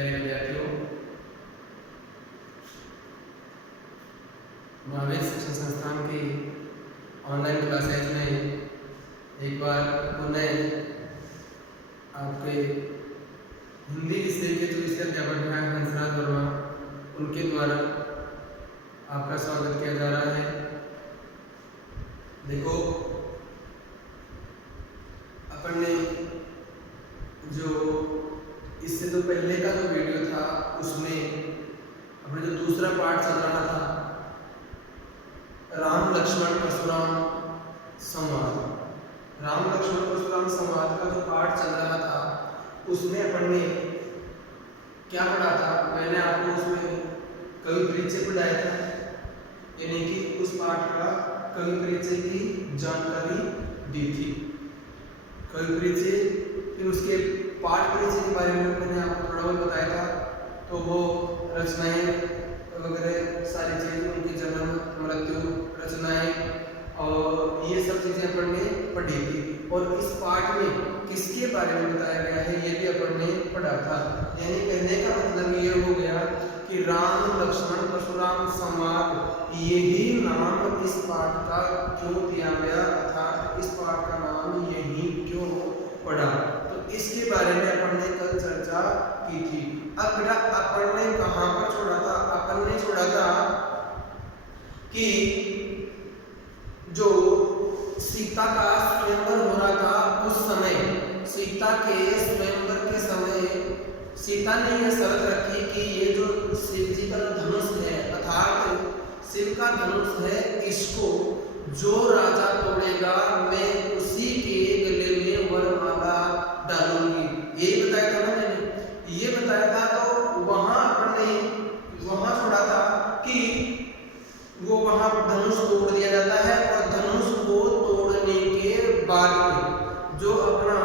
प्यारे विद्यार्थियों, महावीर शिक्षण संस्थान की ऑनलाइन क्लासेज में एक बार पुनः आपके हिंदी विषय के जो विषय अध्यापक हैं हंसराज वर्मा, उनके द्वारा आपका स्वागत किया जा रहा है। देखो, अपन ने जो इससे तो पहले का जो वीडियो था उसमें अपना जो दूसरा पार्ट चल रहा था, राम लक्ष्मण परशुराम संवाद। राम लक्ष्मण परशुराम संवाद का जो पार्ट चल रहा था उसमें अपन ने क्या पढ़ा था? मैंने आपको उसमें कवि परिचय पढ़ाया था, यानी कि उस पाठ का कवि परिचय की जानकारी दी थी। कवि परिचय, फिर उसके पाठ परिचय के बारे में मैंने आपको थोड़ा बहुत बताया था। तो वो रचनाएं वगैरह सारी चीजें, उनकी जन्म मृत्यु, रचनाएं और ये सब चीजें अपन ने पढ़ी थी। और इस पाठ में किसके बारे में बताया गया है ये भी अपन ने पढ़ा था। यानी कहने का मतलब ये हो गया कि राम लक्ष्मण परशुराम संवाद, यही नाम इस पाठ का क्यों दिया गया, अर्थात इस पाठ का नाम यही क्यों पड़ा, तो इसके बारे में अपन ने कल चर्चा की थी। अब बेटा अपन ने कहां पर छोड़ा था? अपन ने छोड़ा था कि जो सीता का स्वयंवर हो रहा था उस समय, सीता के स्वयंवर के समय सीता ने यह शर्त रखी कि ये जो शिव जी का धनुष है, अर्थात शिव का धनुष है, इसको जो राजा तोड़ेगा मैं उसी के गले में वरमाला डालूंगी। ये बताया था ना मैंने, ये बताया था। तो वहां अपने वहां छोड़ा था कि वो वहां धनुष तोड़ दिया जाता है और धनुष को तोड़ने के बाद में जो अपना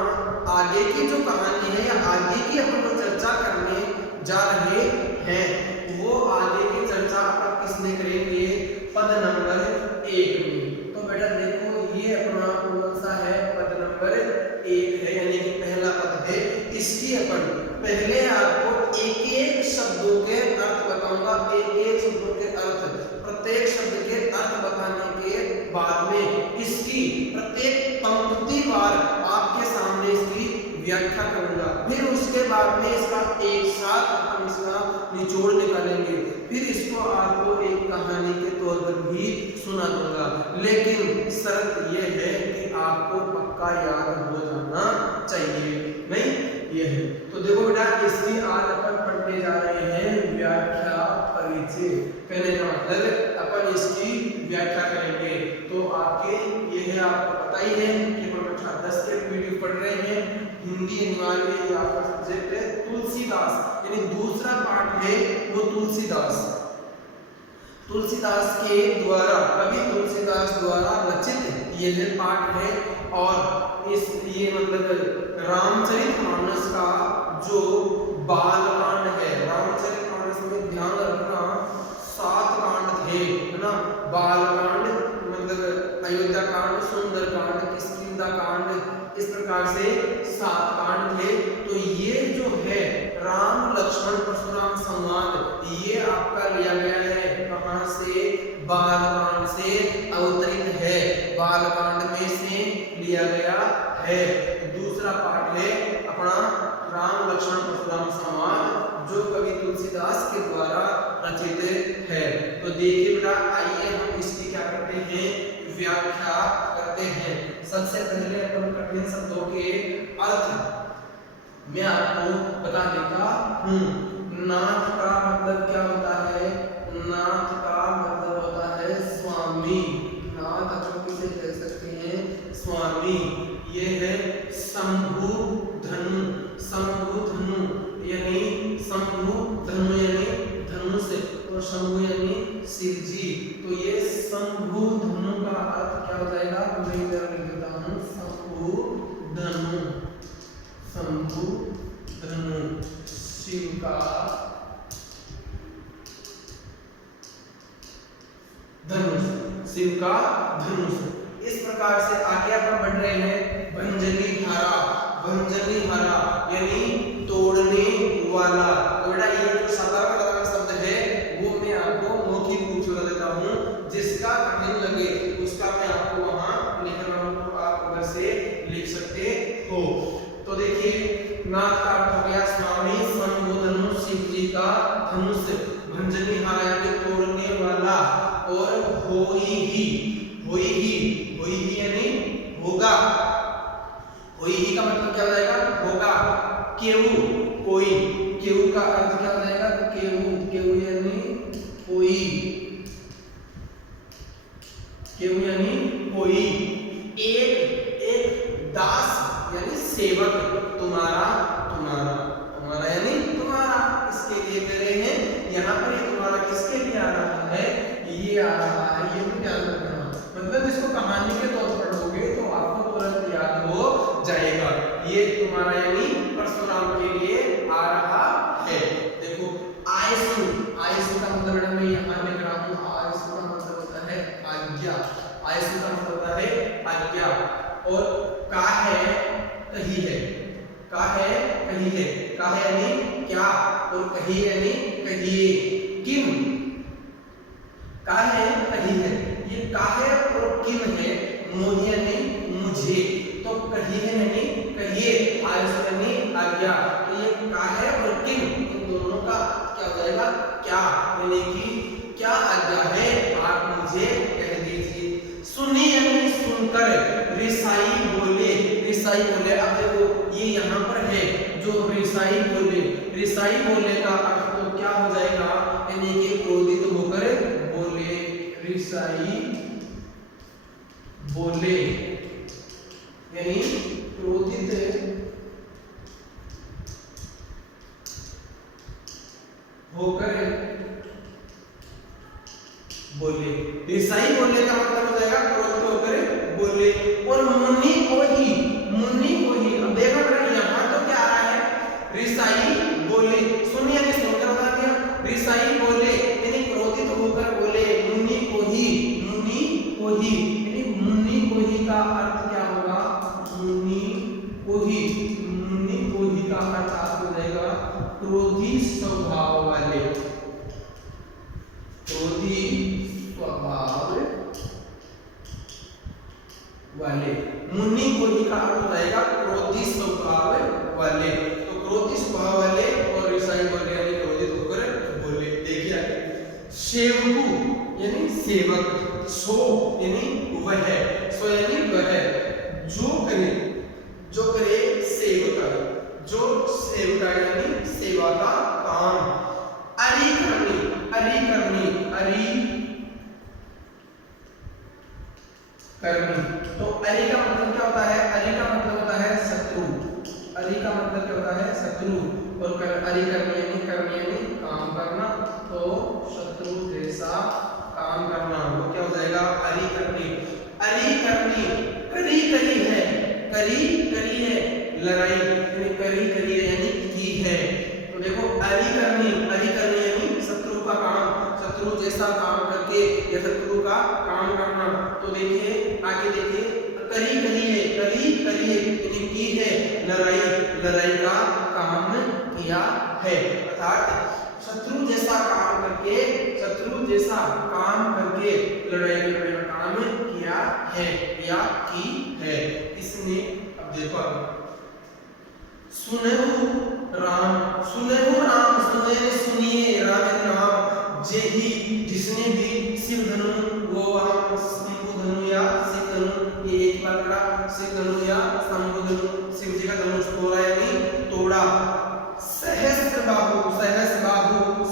आगे की जो कहानी है या आगे की अपन जो चर्चा करने जा रहे हैं वो आगे की चर्चा अपन किसने करेंगे? पद नंबर 1 में। तो बेटा देखो, ये अपना कौन सा है? पद नंबर 1 है, यानी कि पहला पद है। इसकी अपन पहले आपको एक एक शब्दों के अर्थ बताऊंगा, एक एक शब्दों के अर्थ, प्रत्येक शब्द के अर्थ बताने के बाद में इसकी प्रत्येक पंक्ति वार आपके सामने इसकी व्याख्या करूंगा। फिर उसके बाद में इसका एक साथ हम इसका निचोड़ निकालेंगे, फिर इसको आपको एक कहानी के तौर पर भी सुना दूंगा। लेकिन शर्त यह है कि आपको पक्का याद हो जाना चाहिए, नहीं यह है। तो देखो बेटा, इसकी आज अपन पढ़ने जा रहे हैं व्याख्या परिचय। कहने का मतलब अपन इसकी व्याख्या करेंगे। तो आपके ये है, आपको पता ही है कि हम कक्षा 10 के वीडियो पढ़ रहे हैं। हिंदी अनिवार्य ये आपका सब्जेक्ट है तुलसीदास, यानी दूसरा पाठ है वो तुलसीदास। तुलसीदास के द्वारा, कवि तुलसीदास द्वारा रचित ये पाठ है। और इस ये मतलब रामचरितमानस का जो बालकांड है, रामचरितमानस में ध्यान रखना 7 कांड थे, है ना। बालकांड मतलब अयोध्या कांड, सुंदर कांड, किष्किंधा कांड, इस प्रकार से 7 कांड थे। तो ये जो है राम लक्ष्मण परशुराम संवाद, ये आपका लिया गया है कहां से? बालकांड से अवतरित है, बालकांड में से लिया गया है। दूसरा पाठ है अपना राम लक्ष्मण परशुराम संवाद, जो कवि तुलसीदास के द्वारा रचित है। तो देखिए बेटा, आइए हम इसकी क्या करते हैं? व्याख्या करते हैं। सबसे पहले अपन कठिन शब्दों के अर्थ मैं आपको बता देता हूँ। नाथ का मतलब क्या होता है? नाथ का मतलब होता है स्वामी। नाथ छोटी से कह सकते हैं स्वामी। ये है शंभु धनु, शंभु धनु यानी शंभु धनु यानी धनु से, तो शंभु यानी शिव जी। तो ये शंभु धनु का अर्थ क्या हो जाएगा? मैं इधर लिख देता हूँ, शंभु धनु। शंभु धनु शिव का धनुष, शिव का धनुष। इस प्रकार से आगे अपन बढ़ रहे हैं। भंजनी धारा, भंजनी हरा यानी तोड़ने वाला। तो बेटा ये जो साधारण शब्द है वो मैं आपको मौखिक रूप से बता देता हूँ, जिसका कठिन लगे उसका मैं आपको वहां लिख रहा हूँ, तो आप उधर से लिख सकते हो। तो देखिए नाथ का अर्थ हो गया स्वामी संबोधनु शिव जी का धनुष, भंजनी हरा यानी तोड़ने वाला, और होई ही यानी होगा, होई ही का मतलब क्या हो जाएगा होगा। केहू कोई, केहू का अर्थ क्या हो जाएगा केहू यानी कोई, केहू यानी कोई। एक दास यानी सेवक, तुम्हारा यानी तुम्हारा, इसके लिए मेरे हैं। यहाँ पर ये तुम्हारा किसके लिए आ रहा है, ये आ रहा है, ये भी ध्यान रखना। मतलब इसको कहानी के तौर पर पढ़ोगे तो आपको तुरंत याद हो जाएगा। ये तुम्हारा यानी परशुराम के लिए आ रहा है। देखो आयसु का मतलब मैं यहाँ लिख रहा हूँ, आयसु का मतलब होता है आज्ञा, आयसु का मतलब होता है आज्ञा। और काहे कही है, काहे यानी क्या, और कही यानी कहिए। किम काहे कही है, ये काहे और किम है, मोहि यानी मुझे, तो कही है यानी कहिए, आयसु यानी आज्ञा। तो ये काहे और किम इन दोनों का क्या हो जाएगा क्या, यानी कि क्या आज्ञा है आप मुझे कह दीजिए। सुनी यानी सुनकर, रिसाई बोले। अब देखो ये यहाँ पर है जो रिसाई बोले का अर्थ तो क्या हो जाएगा, यानी कि क्रोधित होकर बोले, रिसाई बोले यानी क्रोधित होकर बोले। रिसाई बोलने का मतलब हो जाएगा क्रोधित होकर बोले। और मुनि को ही, अब देखो यहाँ तो क्या आ रहा है रिसाई बोले, सुनिए यानी सुनकर बता दिया, रिसाई बोले यानी क्रोधित होकर बोले। मुनि को ही यानी मुनि को ही का अर्थ क्या होगा, मुनि को ही का अर्थ हो जाएगा क्रोधी स्वभाव वाले, क्रोधी स्वभाव वाले। मुनि को ही का अर्थ हो जाएगा क्रोधी स्वभाव वाले। तो क्रोधी स्वभाव वाले और रिसाई बोले यानी क्रोधित होकर बोले। देखिए सेवकु यानी सेवक, सो यानी वह, सो यानी वह, जो करे सेवका यानी सेवा का काम। अरि करनी तो अरि का मतलब क्या होता है, अरि का मतलब होता है शत्रु, अरि का मतलब क्या होता है शत्रु। और अरि करनी यानी काम करना, तो शत्रु जैसा काम करना, वो क्या हो जाएगा अरि करनी करी है, लड़ाई करी है यानी की है। तो देखो अरि करनी यानी शत्रु का काम, शत्रु जैसा काम करके या शत्रु का काम करना। तो देखिए आगे देखिए करी है यानी की है, लड़ाई का काम किया है। अर्थात शत्रु जैसा काम करके लड़ाई का काम किया है या की है इसने। अब देखो सुनेहु राम सुनिए राम जेहि जिसने भी शिव धनु, वो शंभु धनु या शिव धनु, ये एक बार का शिव धनु या शंभु धनु, शिव जी का धनुष तोड़ा यानी तोड़ा। सहस्त्र बाहु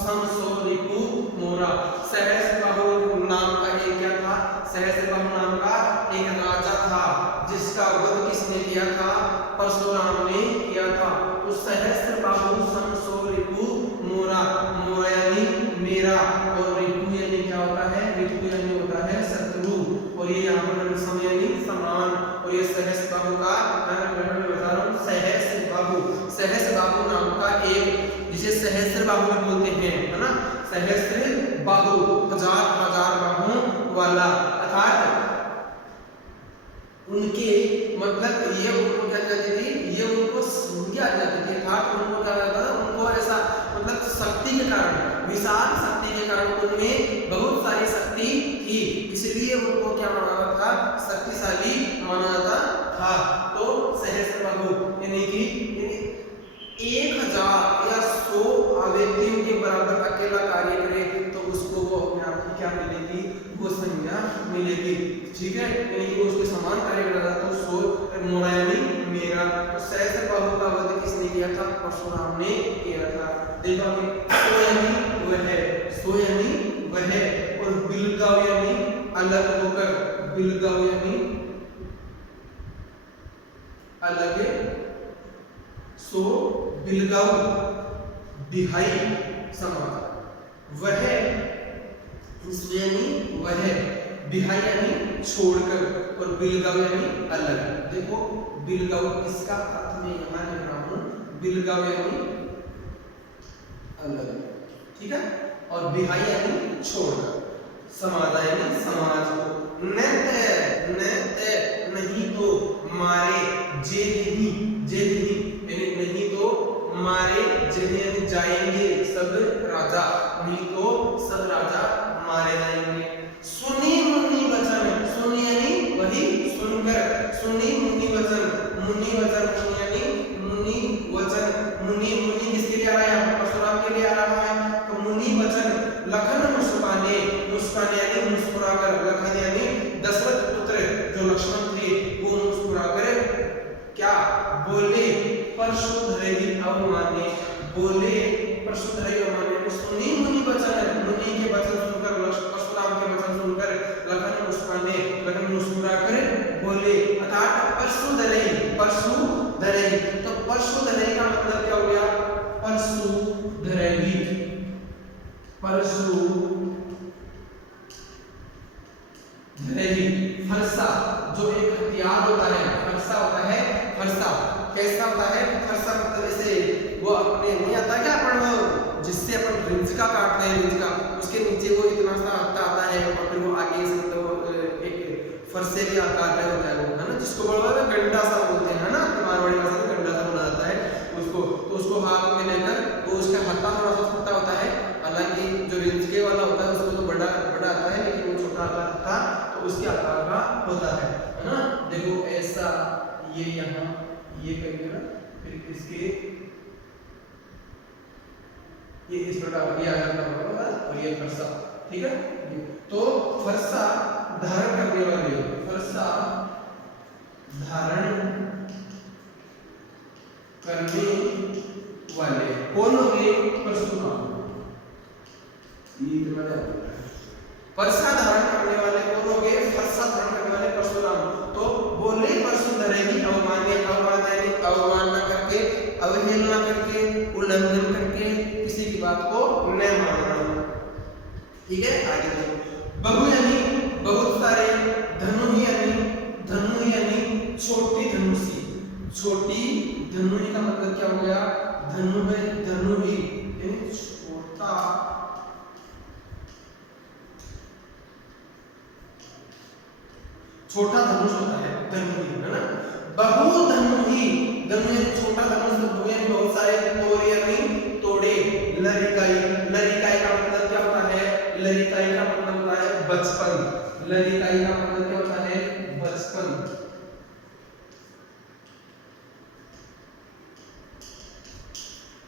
समसो रिपु मोरा। सहस्त्र बाहु नाम का एक क्या था, सहस्त्र बाहु नाम का एक राजा था जिसका वध किसने किया था, परशुराम ने किया था। उस सहस्त्र बाहु समसो रिपु मोरा, यानी मेरा, और रिपु यानी क्या होता है, रिपु यानी होता है शत्रु। और ये यहाँ पर समय यानी समान। और ये सहस्त्र बाहु का मैं बता रहा हूँ, सहस्त्र बाहु नाम का एक, जिसे सहस्त्र बाहु भी बोलते हैं, है ना, सहस्त्र बाहु हजार बाहु वाला। अर्थात उनके मतलब ये उनको क्या जाती थी, ये उनको सूर्य आ जाती थी, अर्थात उनको क्या जाता था, उनको ऐसा मतलब शक्ति के कारण, विशाल शक्ति के कारण उनमें बहुत सारी शक्ति थी, इसलिए उनको क्या माना जाता था, शक्तिशाली माना जाता था। तो सहस्त्रबाहु यानी कि 1000 या 100 व्यक्तियों के बराबर अकेला कार्य करे तो उसको वो अपने आप की क्या मिलेगी, वो संज्ञा मिलेगी, ठीक है, यानी कि वो उसके समान कार्य कर रहा था तो 100 मोरा यानी मेरा। तो सहस्त्रबाहु का वध किसने किया था, परशुराम ने किया था। देखो सो यानी वह है, सो यानी वह है, और बिलगाव यानी अलग होकर, बिलगाव यानी अलग, सो बिलगाव बिहाई समाज, वह यानी वह, बिहाई यानी छोड़कर, और बिलगाव यानी अलग। देखो बिलगाव इसका अर्थ मैं यहाँ लिख रहा हूँ, बिलगाव यानी अलग, ठीक है, और बिहाई यानी छोड़कर, समाज यानी समाज को, नहीं तो मारे जे नहीं, जे नहीं यानी नहीं तो मारे, जे यानी जाएंगे सब राजा, नहीं तो सब राजा मारे जाएंगे। सुनी मुनि वचन, सुनी यानी वही सुनकर, सुनी मुनि वचन, मुनि वचन यानी मुनि वचन, मुनि मुनि किसके लिए आ रहा है, परशुराम के लिए आ रहा है। तो मुनि वचन लखन मुस्काने, मुस्काने यानी मुस्कुराकर, लखन यानी दशरथ पुत्र जो लक्ष्मण थे वो मुस्कुराकर क्या बोले, परशु धरेगी अवमाने, बोले परशु धरेगी अवमाने। सुनी मुनि वचन, मुनि के वचन सुनकर, परशुराम के वचन सुनकर लखन मुस्काने, लखन मुस्कुराकर बोले, अर्थात परशु धरेगी, परशु धरेगी। तो परशु धरेगी का मतलब क्या हो गया, परशु धरेगी, परशु धरेगी। फरसा जो एक हथियार होता है, फरसा होता है, फरसा कैसा होता है, फरसा मतलब ऐसे वो अपने नहीं आता क्या, अपन जिससे अपन रिंच का काटते हैं, रिंच का उसके नीचे वो इतना सा हत्ता आता है और फिर वो आगे से मतलब एक फरसे के आकार का होता है वो, है ना, जिसको बड़ा गंडा सा बोलते हैं ना, मारवाड़ी भाषा में गंडा सा बोला जाता है उसको। तो उसको हाथ में लेकर वो उसका हत्ता थोड़ा सा छोटा होता है, हालांकि जो रिंच वाला होता है उसको तो बड़ा बड़ा आता है, लेकिन वो छोटा आता है तो उसके आकार का होता है ना। देखो ऐसा ये यहाँ ये करेंगे ना, फिर इसके ये इस प्रकार ये आ जाता होगा और ये फरसा, ठीक है। तो फरसा धारण करने वाले, फरसा धारण करने वाले कौन होंगे, परशुराम। फरसा धारण करने वाले कौन होंगे, फरसा धारण करने वाले परशुराम। तो बोले परशु धरेगी अवमान्य, अवमानना करके, अवहेलना करके, उल्लंघन करके, किसी की बात को न मानना, ठीक है। आगे देखो बहु यानी बहुत सारे, धनु यानी छोटी धनुषी, छोटी धनुषी का मतलब क्या हो गया, धनु है, धनु ही यानी छोटा, छोटा धनुष होता है, धनु है ना। बहु धनुही, धनु यानी छोटा धनुष, बहु यानी बहुत सारे, तोड़ यानी तोड़े, लरिकाई, लरिकाई का मतलब क्या होता है, लरिकाई का मतलब होता है बचपन, लरिकाई का मतलब क्या होता है, बचपन।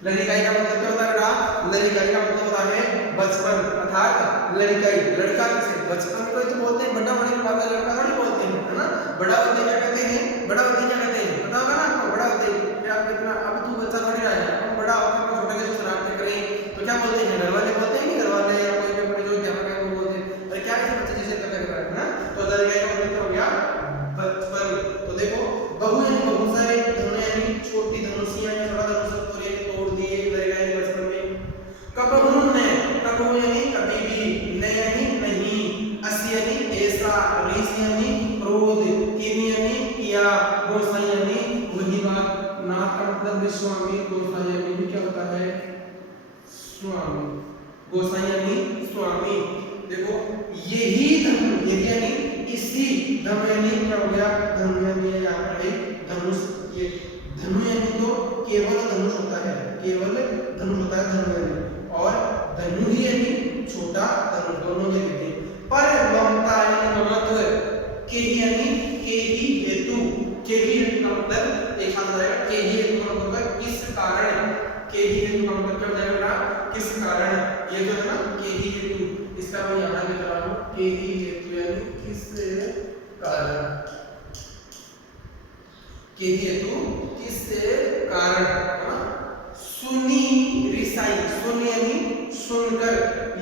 लड़िकाई का मतलब क्या होता है बेटा, लड़िकाई का मतलब होता है बचपन, अर्थात लड़िकाई, लड़का किसे, बचपन को ही तो बोलते हैं, बड़ा होने के बाद लड़का थोड़ी बोलते हैं, है ना। बड़ा होते क्या कहते हैं, बड़ा होते क्या कहते हैं, पता होगा ना आपको, बड़ा होते क्या कितना, अब तू बच्चा थोड़ी रहा है, अब बड़ा होकर छोटे के शरारतें करें तो क्या बोलते हैं, घर वाले बोलते हैं कि घर वाले या कोई भी बड़े जो अध्यापक है वो बोलते हैं, अरे क्या ऐसे बच्चे जैसे कर रहा है ना। तो लड़िकाई का मतलब हो गया बचपन। तो देखो बहु यानी बहुत सारे, धनु यानी छोटी धनुषियां या बड़ा धनुष तोड़ दिए, लड़िकाई बचपन में। कबहू ने, कबहू यानी कभी भी, न यानी नहीं, अस यानी ऐसा, रीस यानी क्रोध, किन यानी किया, गोसाई यानी वही बात, नाथ का मतलब स्वामी, गोसाई यानी भी क्या होता है, स्वामी, गोसाई यानी स्वामी। देखो यही धनु, यही यानी इसी धनु यानी क्या हो गया, धनु यानी यहाँ पर है धनुष। ये धनु यानी तो केवल धनुष होता है, केवल धनुष होता है धनु यानी, और धनु ही यानी छोटा धनुष, दोनों के लिए। पर ममता यानी ममत्व, के यानी के ही हेतु, के ही हेतु का मतलब एक हाथ जाएगा, के ही हेतु का मतलब किस कारण, के ही हेतु का मतलब क्या जाएगा किस कारण, ये जो है ना के ही हेतु, इसका मैं यहाँ पे करा रहा हूँ, के ही हेतु यानी किस कारण, के ही हेतु किस कारण, है ना। सुनी रिसाई, सुन यानी सुनकर,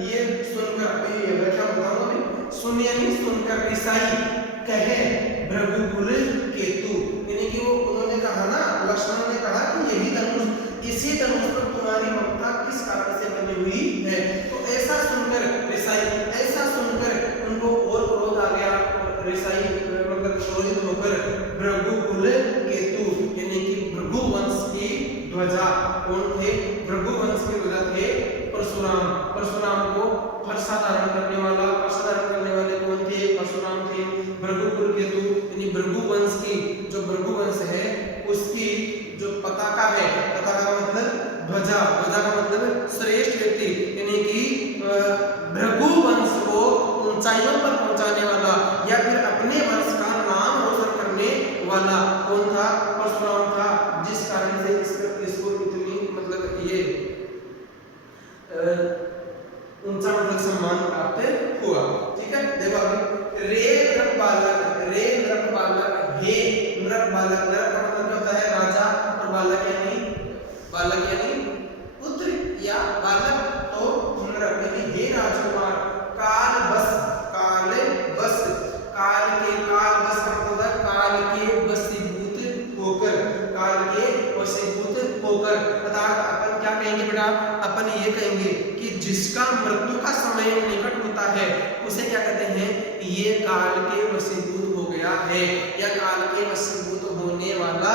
ये सुनकर ये व्याख्या बताऊंगा मैं, सुन यानी सुनकर, रिसाई कहे भृगुकुल केतु, यानी कि वो उन्होंने कहा ना, लक्ष्मण ने कहा कि यही धनुष, इसी धनुष पर तुम्हारी ममता किस कारण से बनी हुई है। तो ऐसा सुनकर रिसाई, ऐसा सुनकर उनको और क्रोध आ गया, और रिसाई मतलब क्रोधित होकर भृगुकुल केतु यानी कि भृगु वंश की ध्वजा, कौन थे, भृगु वंश की ध्वजा थे परशुराम, परशुराम को फरसा धारण करने वाला, फरसा धारण करने वाले कौन थे, परशुराम थे। भृगुकुल केतु यानी भृगु वंश की, जो भृगु वंश है उसकी जो पताका है, पताका का मतलब ध्वजा, ध्वजा का मतलब श्रेष्ठ व्यक्ति, यानी कि भृगु वंश को ऊंचाइयों पर पहुंचाने वाला या फिर अपने वंश का नाम रोशन करने वाला कौन था, परशुराम था, जिस कारण से इसको इतनी मतलब ये ऊंचा मतलब सम्मान प्राप्त हुआ। ठीक है, देखो अभी रे नृप बालक, रे नृप बालक, हे नृप बालक, नृप का मतलब क्या होता है राजा, और बालक यानी पुत्र या बालक, तो नृप यानी हे राजकुमार। काल बस, काल बस, काल बस का मतलब है काल के वशीभूत होकर, काल के वशीभूत होकर, अर्थात अपन क्या कहेंगे बेटा, अपन ये कहेंगे कि जिसका मृत्यु का समय निकट होता है उसे क्या कहते हैं, ये काल के वशीभूत हो गया है या काल के वशीभूत होने वाला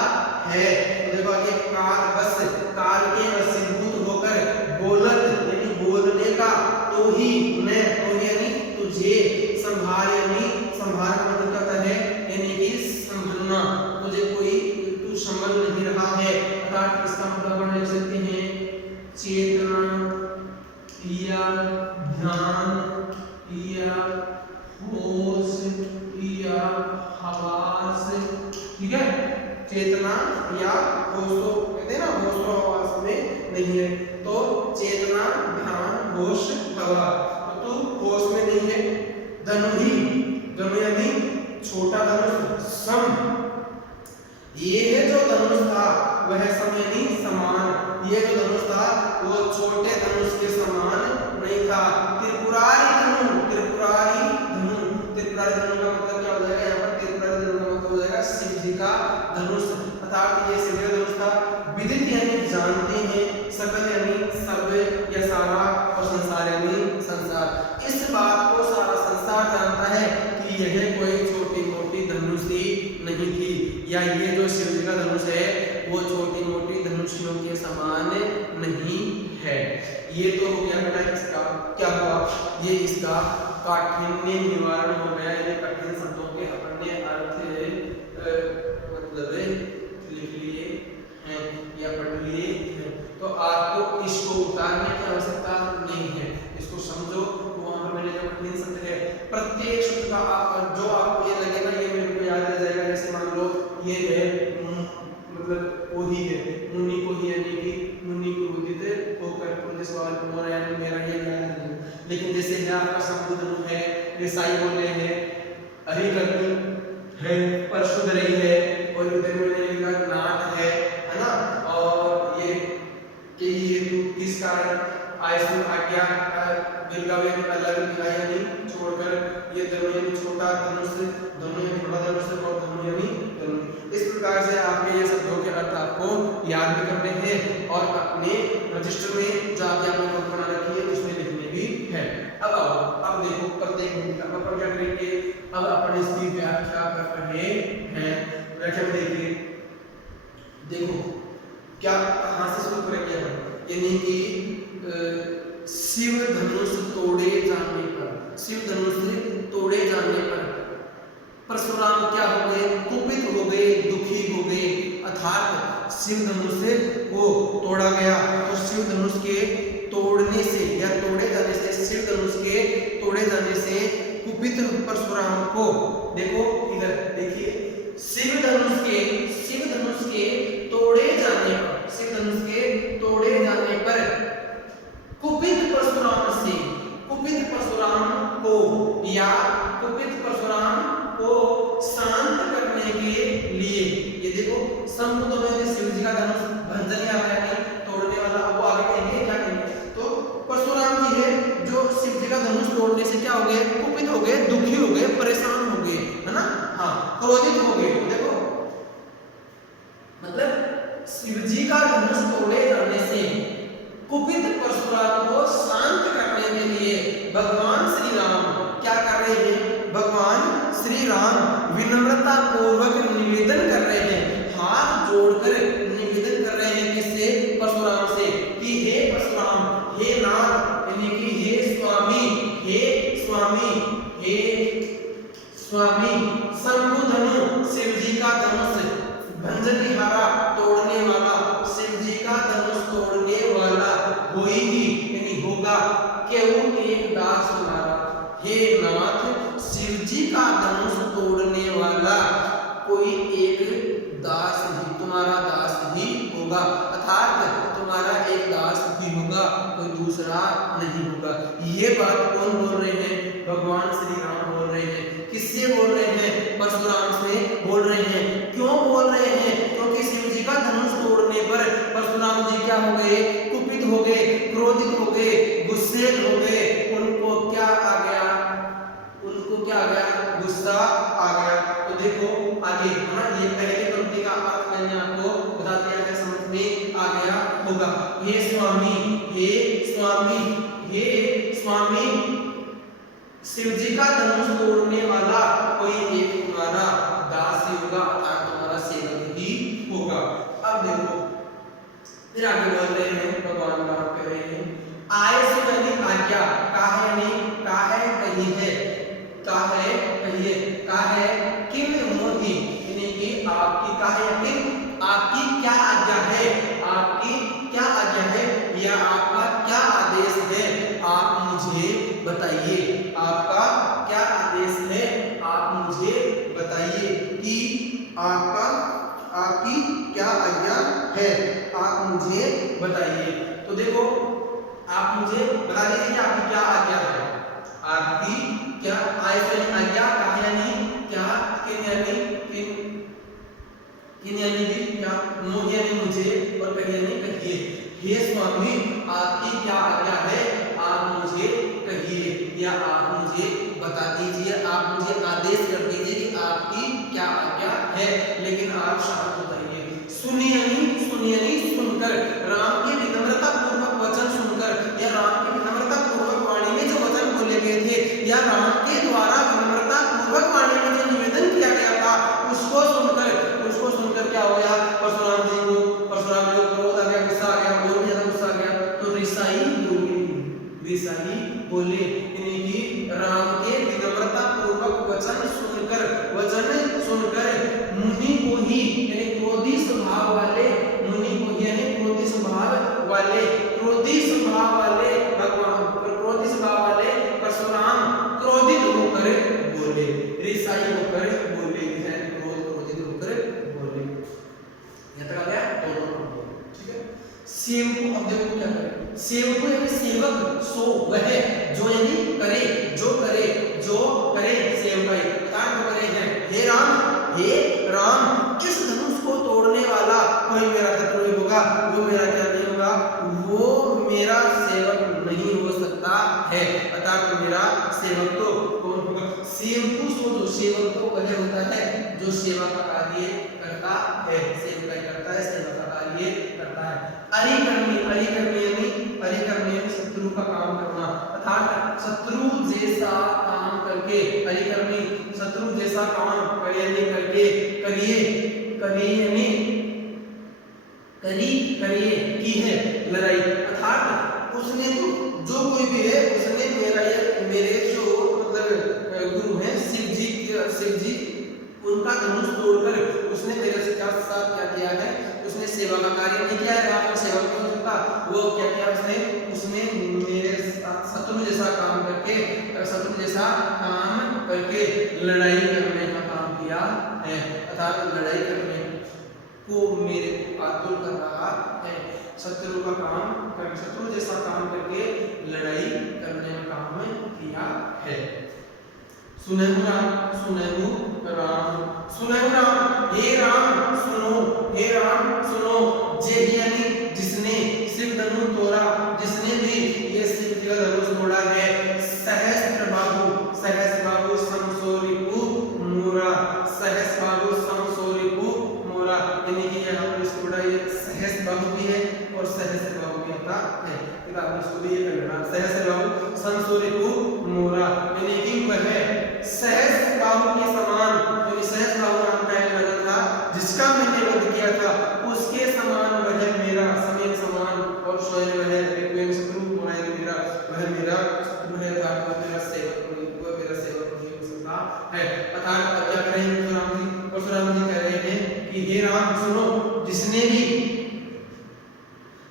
है। तो देखो आगे काल बस, काल के वशीभूत होकर, बोलत यानी बोलने का, तो ही मैं, तो यानी तुझे, संभाल यानी संभाल का मतलब क्या होता है, यानी कि संभलना, तुझे कोई तू संभल नहीं रहा है, अर्थात इसका मतलब हम लिख सकते हैं चेतना या ध्यान या होश या हवास। ठीक है, चेतना या होश, तो कहते हैं ना होश तो हवास में नहीं है, तो चेतना ध्यान होश हवा, तो तू होश में नहीं है। धनु ही, धनु यानी छोटा धनुष, सम, ये जो धनुष था वह सम यानी समान, ये जो धनुष था वो छोटे धनुष के समान नहीं था। त्रिपुरारी धनु, त्रिपुरारी धनु, त्रिपुरारी धनु का मतलब क्या हो जाएगा, यहाँ पर त्रिपुरारी धनु का मतलब हो जाएगा शिव जी का धनुष, अर्थात ये शिव जी का धनुष था। विदित यानी जानते हैं, सकल यानी सब या सारा, और संसार यानी संसार। इस बात को सारा संसार जानता है कि यह कोई छोटी मोटी धनुष ही नहीं थी, या ये जो शिव जी का धनुष है वो छोटी मोटी धनुषियों के समान नहीं है। ये तो हो गया बेटा इसका क्या हुआ, ये इसका काठिन्य निवारण हो गया, यानी कठिन शब्दों के अपने अर्थ मतलब लिख लिए हैं या पढ़ लिए हैं। तो आपको इसको उतारने की आवश्यकता नहीं है, इसको समझो। तो वहां पर मैंने जो कठिन शब्द है, प्रत्येक शब्द का आप जो आपको ये लगेगा ये मेरे को याद रह जाएगा, जैसे मान लो ये है मतलब वही है, मुनि को ही यानी कि मुनि को उदित होकर, पुण्य सवाल मोरा यानी मेरा ये ज्ञान है। लेकिन जैसे है आपका संबोधन है, रिसाई बोले हैं, अरिकर्मी है, परशुद रही है, और इधर मैंने लिखा नाट है ना, और ये कि ये किस कारण आयसु आज्ञा बिलगावे में अलग दिखाई यानी छोड़कर, ये धनु यानी छोटा धनुष, धनु यानी बड़ा धनुष, और धनु यानी धनु। इस प्रकार से आपके ये शब्दों के अर्थ आपको याद भी करने हैं और अपने रजिस्टर में जो आपने अपना नोट बना रखी है उसमें लिखने भी है। अब आओ, अब देखो प्रत्येक मिनट का अपन क्या करेंगे, अब अपन इसकी व्याख्या कर रहे हैं। व्याख्या में देखिए, देखो क्या कहां से शुरू करेंगे हम, यानी कि शिव धनुष तोड़े जाने पर, शिव धनुष तोड़े जाने पर परशुराम क्या हो गए, कुपित हो गए, दुखी हो गए, अर्थात शिव धनुष को तोड़ा गया। और शिव धनुष के तोड़ने से या तोड़े जाने से, शिव धनुष के तोड़े जाने से कुपित परशुराम को, देखो इधर देखिए, शिव धनुष के तोड़े जाने पर, शिव धनुष के तोड़े जाने पर कुपित परशुराम को या कुपित परशुराम को शांत करने के लिए, ये देखो संबुद्ध में शिव जी का धनुष भंजन आ रहा है तोड़ने वाला, वो आगे कहेंगे क्या कहेंगे। तो परशुराम जी है जो शिव जी का धनुष तोड़ने से क्या हो गए, कुपित हो गए, दुखी हो गए, परेशान हो गए, है ना, हाँ, क्रोधित हो गए। देखो मतलब शिव जी का धनुष तोड़े जाने से कुपित परशुराम को शांत करने के लिए भगवान श्री राम क्या कर रहे हैं, भगवान श्री राम विनम्रता पूर्वक निवेदन कर रहे हैं, हाथ जोड़कर निवेदन कर रहे हैं किससे, परशुराम से, कि हे परशुराम, हे नाथ, यानी कि हे स्वामी शंभु धनु, शिव जी का धनुष भंजनिहारा, तोड़ने वाला, शिव जी का धनुष तोड़ने वाला होएगी यानी होगा, केवल एक दास तुम्हारा, हे नाथ, शिव जी का धनुष तोड़ने वाला कोई एक दास ही, तुम्हारा दास ही होगा, अर्थात तुम्हारा एक दास ही होगा, कोई दूसरा नहीं होगा। ये बात कौन बोल रहे हैं, भगवान श्री राम बोल रहे हैं। किससे बोल रहे हैं, परशुराम से बोल रहे हैं। क्यों बोल रहे हैं, क्योंकि शिव जी का धनुष तोड़ने पर परशुराम जी क्या हो गए, कुपित हो गए, क्रोधित हो गए, गुस्से हो गए, उनको क्या आ गया, गुस्सा आ गया। तो देखो आगे, हाँ, ये पहले पंक्ति का अर्थ मैंने आपको बता दिया है, समझ में आ गया होगा। हे स्वामी, शिव जी का धनुष तोड़ने वाला कोई एक तुम्हारा दास ही होगा, अर्थात तुम्हारा सेवक ही होगा। अब देखो फिर आगे बोल रहे हैं, भगवान बात कर रहे हैं, आए सो यानी आज्ञा, काहे नहीं, काहे कही है, काहे कहिए, काहे किम मोहि, यानी कि आपकी, काहे किम, आपकी क्या आज्ञा है, आपकी क्या आज्ञा है, या आपका क्या आदेश है, आप मुझे बताइए, आपका क्या आदेश है, आप मुझे बताइए कि आपकी क्या आज्ञा है, आप मुझे बताइए। तो देखो आप मुझे बता दीजिए कि आपकी क्या आज्ञा है, आपकी क्या आज्ञा, कहा यानी क्या, किन यानी क्या, मोहि यानी मुझे, और कही यानी कहिए। हे स्वामी, आपकी क्या आज्ञा है, आप मुझे कहिए या आप मुझे बता दीजिए, आप मुझे आदेश कर दीजिए कि आपकी क्या आज्ञा है, लेकिन आप शांत हो जाइए। सुनिए सुनकर, राम के विनम्रता पूर्वक वचन सुनकर, या राम के विनम्रता पूर्वक वाणी में जो वचन बोले गए थे, या राम के द्वारा विनम्रता पूर्वक वाणी में जो निवेदन किया गया था, उसको सुनकर क्या हो गया, परशुराम जी को क्रोध आ गया, गुस्सा आ गया, और भी ज्यादा गुस्सा आ गया। तो रिसाई बोले, यानी कि राम के विनम्रता पूर्वक वचन सुनकर मुनि को ही, यानी क्रोधी स्वभाव वाले परशुराम क्रोधित होकर बोले, रिसाई होकर बोले, क्रोधित होकर बोले। यहाँ तक आ गया, ठीक है। सेव को अब देखो क्या करे, सेव को यानी सेवक, सो वह, जो यानी करे, जो करे सेवकाई, काम करे हैं। हे राम, किस धनुष को तोड़ने वाला कोई मेरा शत्रु नहीं होगा, वो मेरा क्या नहीं होगा, वो मेरा सेवक नहीं हो सकता है, अर्थात मेरा सेवक तो कौन होगा, सेवक सो, जो सेवक तो वह होता है जो सेवा का कार्य करता है, सेवकाई करता है, सेवा का कार्य करता है। अरिकर्मी यानी शत्रु का काम करना, अर्थात शत्रु जैसा काम करके, अरिकर्मी शत्रु जैसा काम करिए की है लड़ाई, अर्थात उसने तो जो कोई भी है, उसने मेरे जो मतलब गुरु है शिव जी उनका धनुष तोड़कर उसने मेरे साथ क्या किया है, उसने सेवा का कार्य नहीं किया है। वहां पर सेवा क्यों नहीं होता, वो क्या किया उसने मेरे साथ शत्रु जैसा काम करके लड़ाई करने का काम किया है, अर्थात लड़ाई करने को मेरे आतुर कर रहा है। शत्रु का काम कर, शत्रु जैसा काम करके लड़ाई करने का काम किया है। सुनेहु राम, सुनेहु राम, सुनेहु राम, हे राम सुनो, हे राम सुनो। जे यानी जिसने शिव धनु तोड़ा, जिसने भी ये शिव का धनुष तोड़ा है। सहस्त्र बाहु समसोरिपु मोरा, सहस्त्र बाहु समसोरिपु मोरा, यानी कि यहाँ पर इसको बड़ा ये सहस्त्र बाहु भी है और सहस्त्र बाहु भी आता है। किताब इसको भी ये कर लेना, सहस्त्र बाहु समसोरिपु मोरा, यानी कि वह सहस्त्र बाहु के समान, यानी सहस्त्र बाहु नाम का एक राजा था जिसका मैंने वध किया था, उसके समान वह मेरा समेत समान और स्वयं वह एक शत्रु तुम्हारे मेरा, वह मेरा शत्रु है, अर्थात मेरा सेवक नहीं हो सकता है। अर्थात क्या कह रहे हैं परशुराम जी कह रहे हैं कि हे राम सुनो, जिसने भी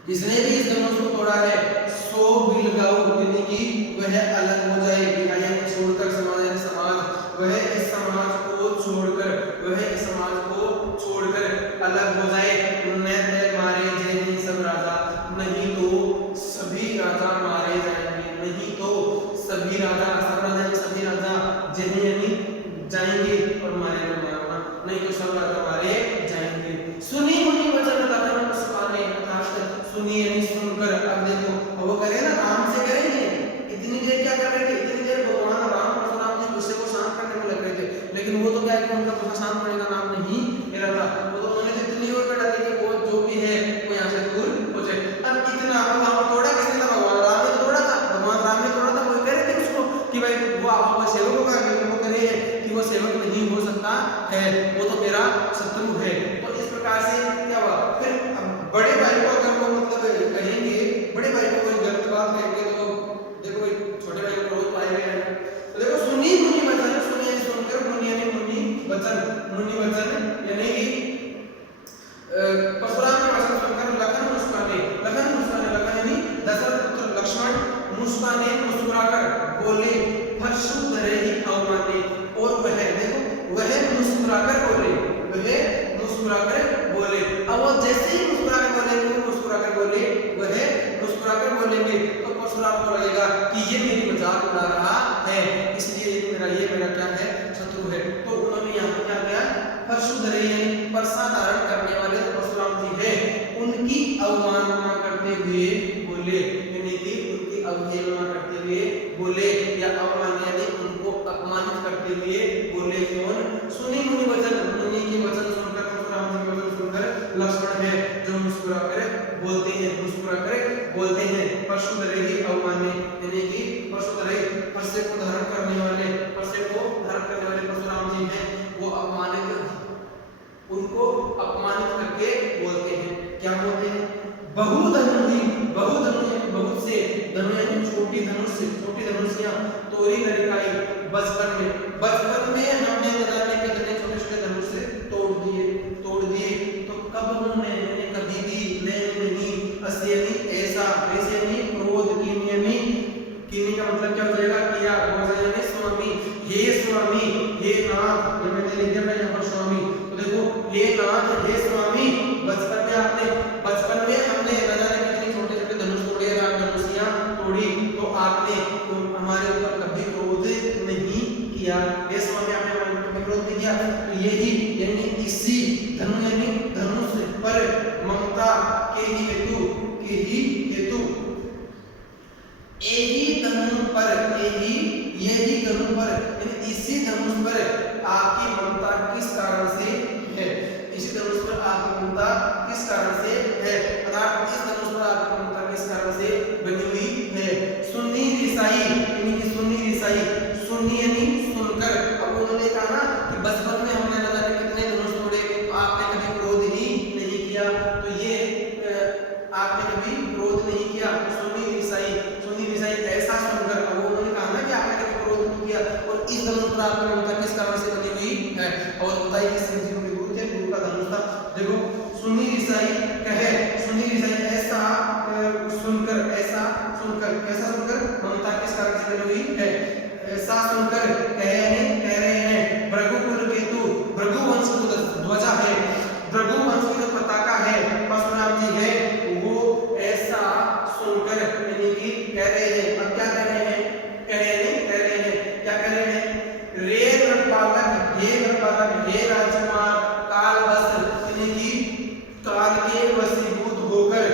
इस धनुष को तोड़ा है सो बिलगाऊ, यानी कि वह अलग हो जाए, छोड़कर समाज वह इस समाज को छोड़कर अलग हो जाए। मारे जाएंगे सब राजा, नहीं तो सभी राजा मारे जाएंगे, नहीं तो सभी राजा जाएंगे और मारे नहीं तो सब राजा मारे जाएंगे। सुनी मुनि वचन लखन सुखाने, सुनिए नहीं सुनकर। अब देखो वो करे ना, राम से करेंगे, इतनी देर क्या कर रहे थे, इतनी देर भगवान राम परशुराम जी गुस्से को शांत करने में लग रहे थे, लेकिन वो तो क्या है कि उनका गुस्सा शांत होने का नाम नहीं ले रहा था। वो तो उन्होंने इतनी और कर डाली कि वो जो भी है वो यहाँ से दूर हो जाए। अब इतना तोड़ा किसने था, भगवान राम ने तोड़ा था, भगवान राम ने तोड़ा था। वो कह रहे थे उसको कि भाई वो आप सेवकों का वो करे कि वो सेवक नहीं हो सकता है, वो तो मेरा शत्रु है। तो इस प्रकार से क्या हुआ, फिर बड़े भाई को अगर वो मतलब कहेंगे, बड़े भाई को कोई गलत बात कहेंगे तो देखो भाई छोटे भाई को रोज पाएंगे। तो देखो सुनी मुनि वचन, सुनिए सुनकर, मुनि यानी मुनि वचन यानी कि परशुराम के वचन सुनकर लखन मुस्काने, लखन यानी दशरथ पुत्र लक्ष्मण मुस्कुराकर बोले, हर्षु धरे ही अवमाने। और वह देखो वह मुस्कुराकर बोले, अब वो जैसे ही मुस्कुराकर बोलेंगे तो परशुराम को लगेगा कि ये मेरी मजाक उड़ा रहा है, इसलिए ये मेरा क्या है, शत्रु है। तो उन्होंने यहाँ पर क्या किया, परशुधरे यानी परसा धारण करने वाले परशुराम जी है, उनकी अवमानना करते हुए बोले, यानी कि उनकी अवहेलना करते हुए बोले, या अवमान यानी उनको अपमानित करते हुए बोले। कौन, सुनी मुनि वचन, मुनि के वचन सुनकर, परशुराम जी के वचन सुनकर लक्ष्मण है जो मुस्कुराकर बोलते हैं, परशुधरे ही अवमाने, यानी कि परशुधरे परसे को धारण करने वाले परशुराम जी हैं, वो उनको अपमानित करके बोलते हैं। क्या बोलते हैं, बहुधनुषी, बहुत से धनु यानी छोटी धनुषियां तोरी लड़काई बचपन में हमने लगाने कितने छोटे धनुष से तोड़ दिए। तो कब हमने कभी भी नहीं असयनी ऐसा, वैसे नहीं क्रोध कीनी का मतलब क्या हो जाएगा, किया हो जाएगा स्वामी, हे नाथ, ये मैंने लिख दिया यहाँ पर स्वामी। तो देखो हे नाथ, हे स्वामी, बचपन में हमने न जाने कितनी छोटे धनुष तोड़े, धनुषियां तोड़ी, तो आपने हमारे ऊपर कभी क्रोध नहीं किया। हे स्वामी, आपने हमारे ऊपर कभी क्रोध नहीं किया। तो यही यानी इसी धनुष पर ममता के ही हेतु यही धनुष पर इसी धनुष पर आपकी ममता किस कारण से है, अर्थात इस धनुष पर आपकी ममता किस कारण से बनी हुई है। सुन्नी रिसाई यानी सुनकर। अब उन्होंने कहा ना कि बचपन में हमने न जाने कितने धनुष तोड़े, तो आपने कभी क्रोध ही नहीं किया, तो ये आपने कभी क्रोध नहीं किया। सुन्नी रिसाई ऐसा सुनकर, अब उन्होंने कहा ना कि आपने कभी क्रोध नहीं किया, और इस धनुष सूत्र आपको ममता किस कारण से बनी हुई है? और बताइए कि शिव जी के गुरु थे, गुरु का धनुष था। देखो सुनी रिसाई कहे, सुनी रिसाई ऐसा सुनकर, ऐसा सुनकर, कैसा सुनकर? ममता किस कारण से बनी हुई है? ऐसा सुनकर कह रहे हैं भृगुकुल केतु, भृगुवंश की ध्वजा है, भृगुवंश की जो पताका है परशुराम जी है, वो ऐसा सुनकर यानी कि कह रहे हैं। अब क्या कह रहे हैं? कह रहे हैं क्या कह रहे हैं? रे नरपालक, हे राजकुमार, कालवश यानी कि काल के वशीभूत होकर,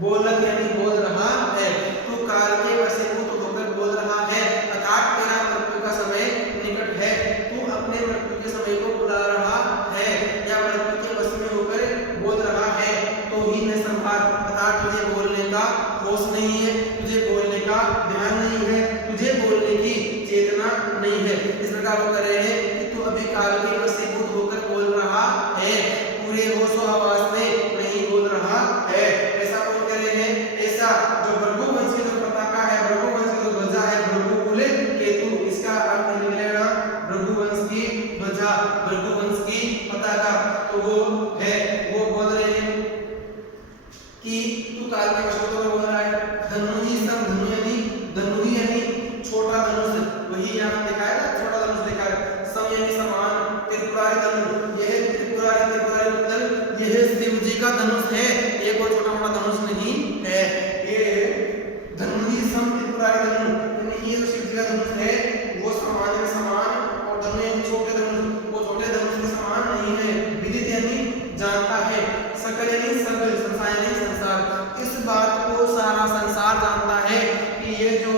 बोलक यानी बोल रहा है, तू काल के वशीभूत होकर बोल रहा है, अर्थात तेरा मृत्यु का समय निकट है, तू अपने मृत्यु के समय को बुला रहा है या मृत्यु के वश में होकर बोल रहा है, तो ही न संभाल, अर्थात तुझे बोलने का होश नहीं है, तुझे बोलने का ध्यान नहीं है, तुझे बोलने की चेतना नहीं है। इस प्रकार वो कर रहे हैं कि तू अभी काल के वशीभूत होकर बोल रहा है, पूरे होशो हवास में नहीं बोल रहा है। ऐसा कौन कह रहे हैं? ऐसा जो भृगुवंश की जो पताका है, भृगुवंश की जो ध्वजा है, भृगुकुल केतु, इसका अर्थ निकलेगा भृगुवंश की ध्वजा, भृगुवंश की पताका, तो वो है, वो बोल रहे हैं कि तू काल के वश में बोल रहा है। धनुहि सम, धनुहि यानी छोटा धनुष, वही यहाँ देखा है ना, छोटा धनुष देखा है। सम यानी समान, त्रिपुरारी धनुष, यह त्रिपुरारी मतलब यह शिव जी का धनुष है, ये कोई छोटा मोटा धनुष नहीं है। ये धनुहि सम त्रिपुरारी धनुष यानी ये जो शिव जी का धनुष है वो समान में समान, और धनु यानी छोटे धनुष, वो छोटे धनुष के समान नहीं है। विदित यानी जानता है, सकल यानी सकल, संसार यानी संसार। इस बात को सारा संसार जानता है कि ये जो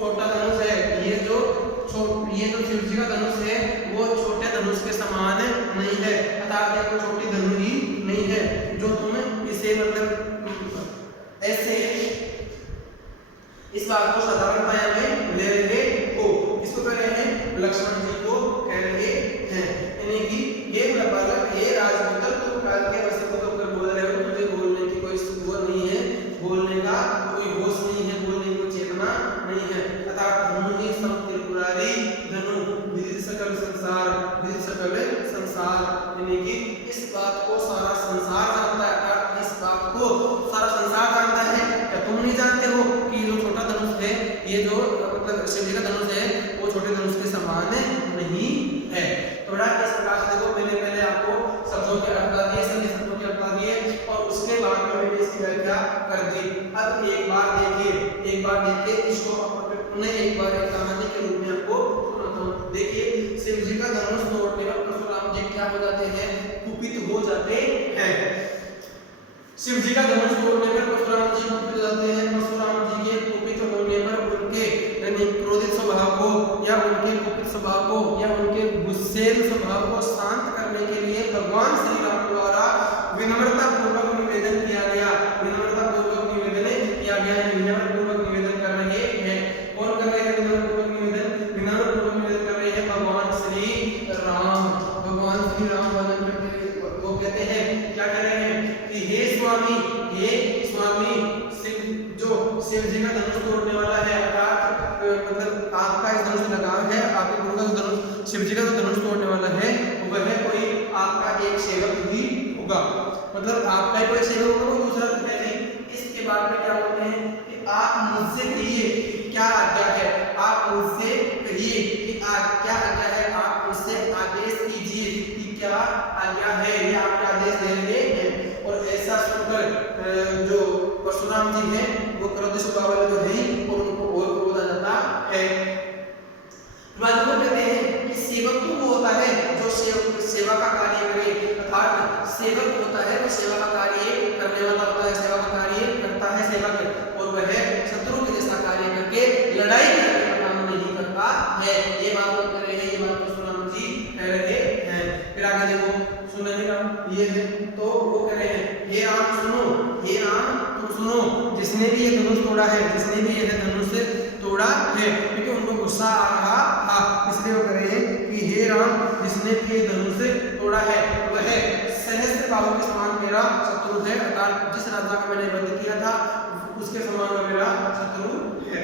छोटा धनुष है, ये जो शिव जी का धनुष है वो छोटे धनुष के समान नहीं है, अर्थात ये कोई छोटी धनु ही नहीं है जो तुम इसे मतलब ऐसे इस बात को साधारण माया में ले रहे हो। इसको कह रहे हैं, लक्ष्मण जी को कह रहे हैं, यानी कि ये बालक, ये राजपुत्र, तुम काल के वशीभूत होकर बोल रहे हो, तुझे बोलने की कोई वो नहीं है, बोलने का कोई होश नहीं है, बोलने की कोई चेतना नहीं है, अर्थात धनुहि सम त्रिपुरारी धनु, विदित सकल संसार, विदित सकल संसार, यानी कि इस बात को सारा संसार जानता है, अर्थात इस बात को सारा संसार जानता है। क्या तुम नहीं जानते हो कि जो छोटा धनुष है, ये जो मतलब शिव जी का धनुष है, वो छोटे धनुष के समान नहीं है। थोड़ा इस प्रकार से देखो, मैंने पहले आपको शब्दों के अर्थ बता दिए, सभी शब्दों के अर्थ बता दिए, और उसके बाद में मैंने इसकी व्याख्या कर दी। अब एक बार देखिए इसको पुनः एक बार एक कहानी के रूप में आपको सुनाता हूँ। देखिए, शिव जी का धनुष तोड़ने पर परशुराम जी क्या हो जाते हैं? कुपित हो जाते हैं। शिव जी का धनुष तोड़ने पर परशुराम जी कुपित हो जाते हैं। परशुराम जी के कुपित होने पर उनके यानी क्रोधित स्वभाव को या उनके कुपित स्वभाव को या उनके गुस्सेल स्वभाव को शांत करने के लिए भगवान श्री राम द्वारा विनम्रता पूर्वक निवेदन किया गया, विनम्रता पूर्वक निवेदन किया गया, विनम्र पूर्वक निवेदन कर रहे हैं। कौन कर रहे हैं विनम्र पूर्वक निवेदन? विनम्र पूर्वक निवेदन कर रहे हैं भगवान श्री राम। भगवान श्री राम वर्णन करते वो कहते हैं, क्या कह रहे हैं कि हे स्वामी, शिव जी का धनुष तोड़ने वाला है, अर्थात मतलब आपका इस धनुष से लगाव है, आपके गुरु का धनुष, शिव जी का धनुष तोड़ने वाला है, वह कोई आपका एक सेवक ही होगा, मतलब आपका ही कोई सेवक होगा, कोई दूसरा तो है नहीं। इसके बाद में क्या बोलते हैं कि आप मुझसे कहिए क्या आज्ञा है, आप मुझसे कहिए कि क्या आज्ञा है, आप मुझसे आदेश कीजिए कि क्या आज्ञा है, ये आपका आदेश दे रहे हैं। और ऐसा सुनकर जो परशुराम जी हैं वो क्रोध स्वभाव वाले तो नहीं, और उनको और क्रोध आ जाता है। बाद में कहते हैं कि सेवक तो वो होता है जो सेवा का कार्य करे, अर्थात सेवक होता है वो सेवा का कार्य करने वाला होता है, सेवा का कार्य करता है सेवक, और वह शत्रु के जैसा कार्य करके लड़ाई करने का काम नहीं करता है। ये बात हम कर रहे हैं, ये बात परशुराम जी कह रहे हैं। फिर आगे देखो सुनने का ये है, तो वो कह रहे हैं, हे राम सुनो, हे राम तुम सुनो, जिसने भी ये धनुष तोड़ा है, जिसने भी ये धनुष तोड़ा है, क्योंकि उनको गुस्सा आ रहा था, इसलिए वो कह रहे हैं कि हे राम, जिसने भी ये धनुष तोड़ा है वह सहस्त्र बाहु के समान मेरा शत्रु है, अर्थात जिस राजा का मैंने वध किया था उसके समान मेरा शत्रु है।